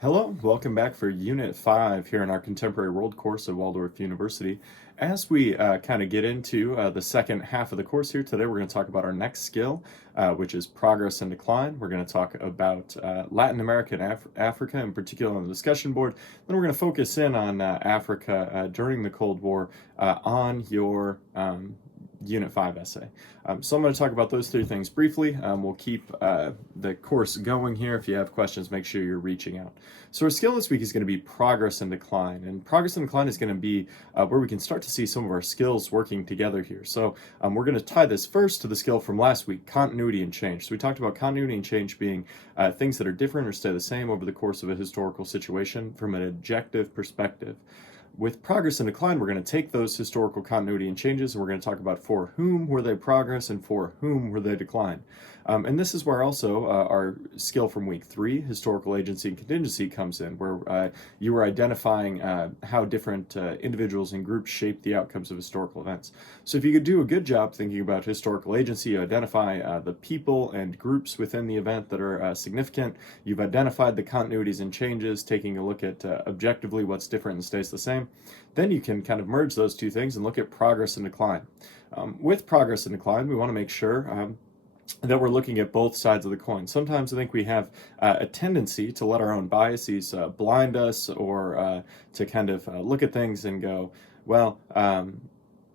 Hello, welcome back for Unit 5 here in our Contemporary World course at Waldorf University. As we kind of get into the second half of the course here today, we're going to talk about our next skill, which is progress and decline. We're going to talk about Latin America and Africa, in particular on the discussion board. Then we're going to focus in on Africa during the Cold War on your Unit 5 essay. So I'm going to talk about those three things briefly. We'll keep the course going here. If you have questions, make sure you're reaching out. So our skill this week is going to be progress and decline. And progress and decline is going to be where we can start to see some of our skills working together here. So we're going to tie this first to the skill from last week, continuity and change. So we talked about continuity and change being things that are different or stay the same over the course of a historical situation from an objective perspective. With progress and decline, we're going to take those historical continuity and changes, and we're going to talk about for whom were they progress and for whom were they decline. And this is where also our skill from week 3, historical agency and contingency, comes in, where you were identifying how different individuals and groups shape the outcomes of historical events. So if you could do a good job thinking about historical agency, you identify the people and groups within the event that are significant. You've identified the continuities and changes, taking a look at objectively what's different and stays the same. Then you can kind of merge those two things and look at progress and decline. With progress and decline, we want to make sure that we're looking at both sides of the coin. Sometimes I think we have a tendency to let our own biases blind us, or to kind of look at things and go, well,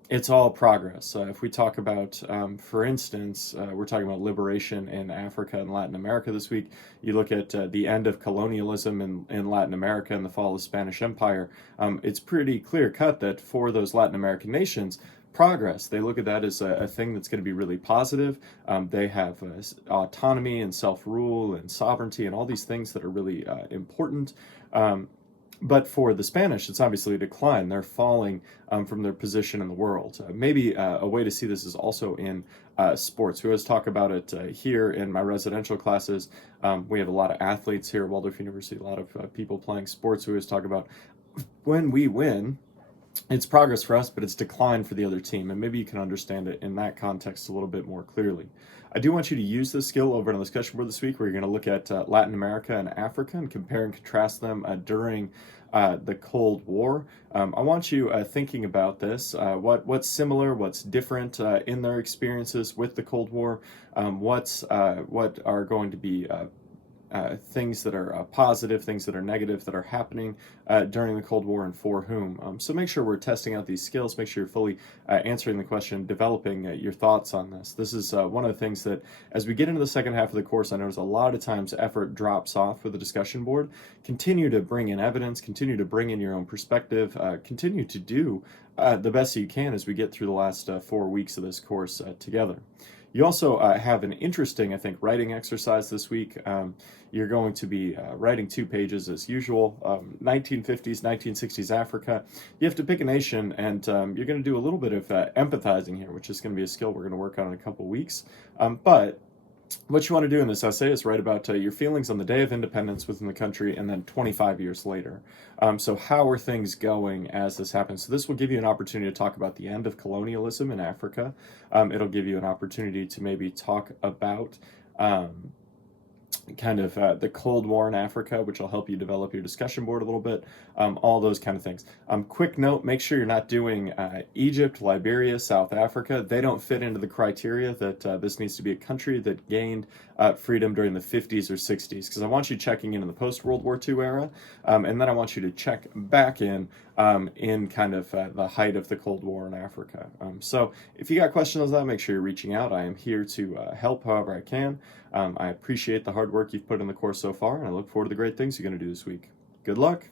it's all progress. If we talk about, for instance, we're talking about liberation in Africa and Latin America this week. You look at the end of colonialism in Latin America and the fall of the Spanish Empire. It's pretty clear cut that for those Latin American nations, progress, they look at that as a thing that's going to be really positive. They have autonomy and self-rule and sovereignty and all these things that are really important. But for the Spanish, it's obviously a decline. They're falling from their position in the world. Maybe a way to see this is also in sports. We always talk about it here in my residential classes. We have a lot of athletes here at Waldorf University, a lot of people playing sports. We always talk about when we win, it's progress for us, but it's decline for the other team. And maybe you can understand it in that context a little bit more clearly. I do want you to use this skill over on the discussion board this week, where you're going to look at Latin America and Africa and compare and contrast them during the Cold War. I want you thinking about this. What's similar, what's different in their experiences with the Cold War, what are going to be things that are positive, things that are negative that are happening during the Cold War, and for whom. So make sure we're testing out these skills, make sure you're fully answering the question, developing your thoughts on this. This is one of the things that, as we get into the second half of the course, I notice a lot of times effort drops off with the discussion board. Continue to bring in evidence, continue to bring in your own perspective, continue to do the best you can as we get through the last 4 weeks of this course together. You also have an interesting, I think, writing exercise this week. You're going to be writing 2 pages as usual. 1950s, 1960s Africa. You have to pick a nation, and you're going to do a little bit of empathizing here, which is going to be a skill we're going to work on in a couple weeks. But what you want to do in this essay is write about your feelings on the day of independence within the country and then 25 years later. So how are things going as this happens? So this will give you an opportunity to talk about the end of colonialism in Africa. It'll give you an opportunity to maybe talk about kind of the Cold War in Africa, which will help you develop your discussion board a little bit, all those kind of things. Quick note, make sure you're not doing Egypt, Liberia, South Africa. They don't fit into the criteria that this needs to be a country that gained freedom during the 50s or 60s, because I want you checking in the post-World War II era, and then I want you to check back in kind of the height of the Cold War in Africa. So if you got questions on that, make sure you're reaching out. I am here to help however I can. I appreciate the hard work you've put in the course so far, and I look forward to the great things you're going to do this week. Good luck.